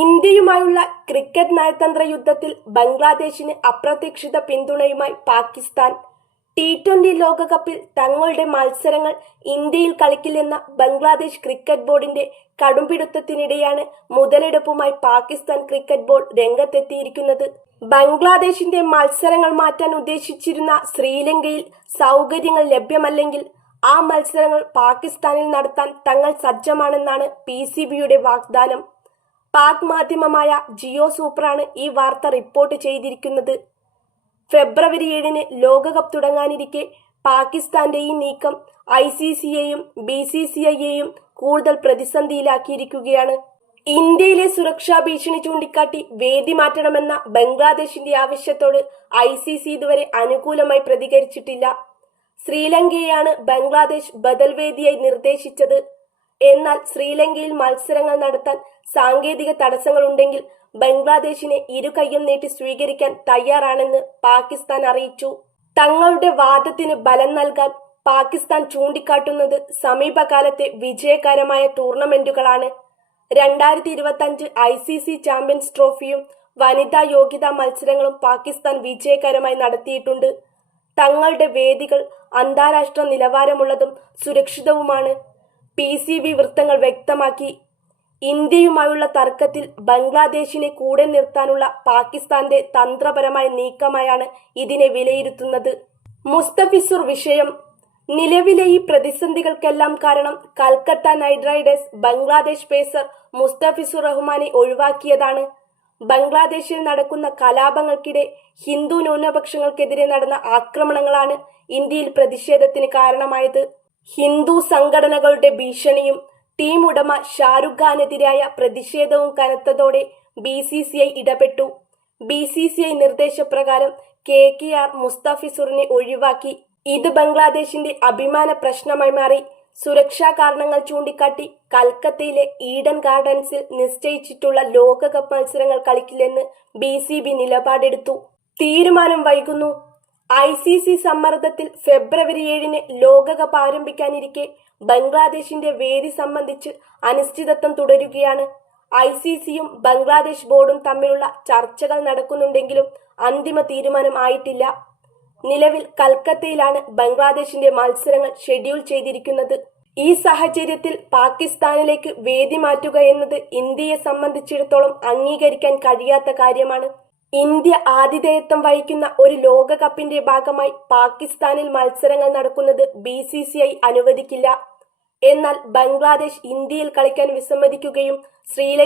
ഇന്ത്യയുമായുള്ള ക്രിക്കറ്റ് നയതന്ത്ര യുദ്ധത്തിൽ ബംഗ്ലാദേശിന് അപ്രതീക്ഷിത പിന്തുണയുമായി പാകിസ്ഥാൻ. ടി20 ലോകകപ്പിൽ തങ്ങളുടെ മത്സരങ്ങൾ ഇന്ത്യയിൽ കളിക്കില്ലെന്ന ബംഗ്ലാദേശ് ക്രിക്കറ്റ് ബോർഡിന്റെ കടുംപിടുത്തത്തിനിടെയാണ് മുതലെടുപ്പുമായി പാകിസ്ഥാൻ ക്രിക്കറ്റ് ബോർഡ് രംഗത്തെത്തിയിരിക്കുന്നത്. ബംഗ്ലാദേശിന്റെ മത്സരങ്ങൾ മാറ്റാൻ ഉദ്ദേശിച്ചിരുന്ന ശ്രീലങ്കയിൽ സൗകര്യങ്ങൾ ലഭ്യമല്ലെങ്കിൽ ആ മത്സരങ്ങൾ പാകിസ്ഥാനിൽ നടത്താൻ തങ്ങൾ സജ്ജമാണെന്നാണ് PCBയുടെ വാഗ്ദാനം. പാക് മാധ്യമമായ ജിയോ സൂപ്പറാണ് ഈ വാർത്ത റിപ്പോർട്ട് ചെയ്തിരിക്കുന്നത്. ഫെബ്രുവരി 7-ന് ലോകകപ്പ് തുടങ്ങാനിരിക്കെ പാകിസ്ഥാന്റെ ഈ നീക്കം ICCയെയും BCCIയെയും കൂടുതൽ പ്രതിസന്ധിയിലാക്കിയിരിക്കുകയാണ്. ഇന്ത്യയിലെ സുരക്ഷാ ഭീഷണി ചൂണ്ടിക്കാട്ടി വേദി മാറ്റണമെന്ന ബംഗ്ലാദേശിന്റെ ആവശ്യത്തോട് ICC ഇതുവരെ അനുകൂലമായി പ്രതികരിച്ചിട്ടില്ല. ശ്രീലങ്കയെയാണ് ബംഗ്ലാദേശ് ബദൽ വേദിയായി നിർദ്ദേശിച്ചത്. എന്നാൽ ശ്രീലങ്കയിൽ മത്സരങ്ങൾ നടത്താൻ സാങ്കേതിക തടസ്സങ്ങളുണ്ടെങ്കിൽ ബംഗ്ലാദേശിനെ ഇരുകൈയും നീട്ടി സ്വീകരിക്കാൻ തയ്യാറാണെന്ന് പാകിസ്ഥാൻ അറിയിച്ചു. തങ്ങളുടെ വാദത്തിന് ബലം നൽകാൻ പാകിസ്ഥാൻ ചൂണ്ടിക്കാട്ടുന്നത് സമീപകാലത്തെ വിജയകരമായ ടൂർണമെന്റുകളാണ്. 2025 ICC ചാമ്പ്യൻസ് ട്രോഫിയും വനിതാ യോഗ്യതാ മത്സരങ്ങളും പാകിസ്ഥാൻ വിജയകരമായി നടത്തിയിട്ടുണ്ട്. തങ്ങളുടെ വേദികൾ അന്താരാഷ്ട്ര നിലവാരമുള്ളതും സുരക്ഷിതവുമാണ്, PCB വൃത്തങ്ങൾ വ്യക്തമാക്കി. ഇന്ത്യയുമായുള്ള തർക്കത്തിൽ ബംഗ്ലാദേശിനെ കൂടെ നിർത്താനുള്ള പാകിസ്ഥാന്റെ തന്ത്രപരമായ നീക്കമായാണ് ഇതിനെ വിലയിരുത്തുന്നത്. മുസ്തഫിസുർ വിഷയം. നിലവിലെ ഈ പ്രതിസന്ധികൾക്കെല്ലാം കാരണം Calcutta night Riders Bangladesh pacer Mustafizur റഹ്മാനെ ഒഴിവാക്കിയതാണ്. ബംഗ്ലാദേശിൽ നടക്കുന്ന കലാപങ്ങൾക്കിടെ ഹിന്ദു ന്യൂനപക്ഷങ്ങൾക്കെതിരെ നടന്ന ആക്രമണങ്ങളാണ് ഇന്ത്യയിൽ പ്രതിഷേധത്തിന് കാരണമായത്. ഹിന്ദു സംഘടനകളുടെ ഭീഷണിയും ടീം ഉടമ ഷാരുഖ് ഖാനെതിരായ പ്രതിഷേധവും കനത്തതോടെ BCCI ഇടപെട്ടു. BCCI നിർദ്ദേശപ്രകാരം KKR മുസ്തഫിസുറിനെ ഒഴിവാക്കി. ഇത് ബംഗ്ലാദേശിന്റെ അഭിമാന പ്രശ്നമായി മാറി. സുരക്ഷാ കാരണങ്ങൾ ചൂണ്ടിക്കാട്ടി കൽക്കത്തയിലെ ഈഡൻ ഗാർഡൻസിൽ നിശ്ചയിച്ചിട്ടുള്ള ലോകകപ്പ് മത്സരങ്ങൾ കളിക്കില്ലെന്ന് BCB നിലപാടെടുത്തു. തീരുമാനം വൈകുന്നു. ICC സമ്മർദ്ദത്തിൽ ഫെബ്രുവരി 7-ന് ലോകകപ്പ് ആരംഭിക്കാനിരിക്കെ ബംഗ്ലാദേശിന്റെ വേദി സംബന്ധിച്ച് അനിശ്ചിതത്വം തുടരുകയാണ്. ICCയും ബംഗ്ലാദേശ് ബോർഡും തമ്മിലുള്ള ചർച്ചകൾ നടക്കുന്നുണ്ടെങ്കിലും അന്തിമ തീരുമാനം ആയിട്ടില്ല. നിലവിൽ കൽക്കത്തയിലാണ് ബംഗ്ലാദേശിന്റെ മത്സരങ്ങൾ ഷെഡ്യൂൾ ചെയ്തിരിക്കുന്നത്. ഈ സാഹചര്യത്തിൽ പാകിസ്ഥാനിലേക്ക് വേദി മാറ്റുക എന്നത് ഇന്ത്യയെ സംബന്ധിച്ചിടത്തോളം അംഗീകരിക്കാൻ കഴിയാത്ത കാര്യമാണ്. ഇന്ത്യ ആതിഥേയത്വം വഹിക്കുന്ന ഒരു ലോകകപ്പിന്റെ ഭാഗമായി പാകിസ്ഥാനിൽ മത്സരങ്ങൾ നടക്കുന്നത് BCCI അനുവദിക്കില്ല. എന്നാൽ ബംഗ്ലാദേശ് ഇന്ത്യയിൽ കളിക്കാൻ വിസമ്മതിക്കുകയും ശ്രീലങ്ക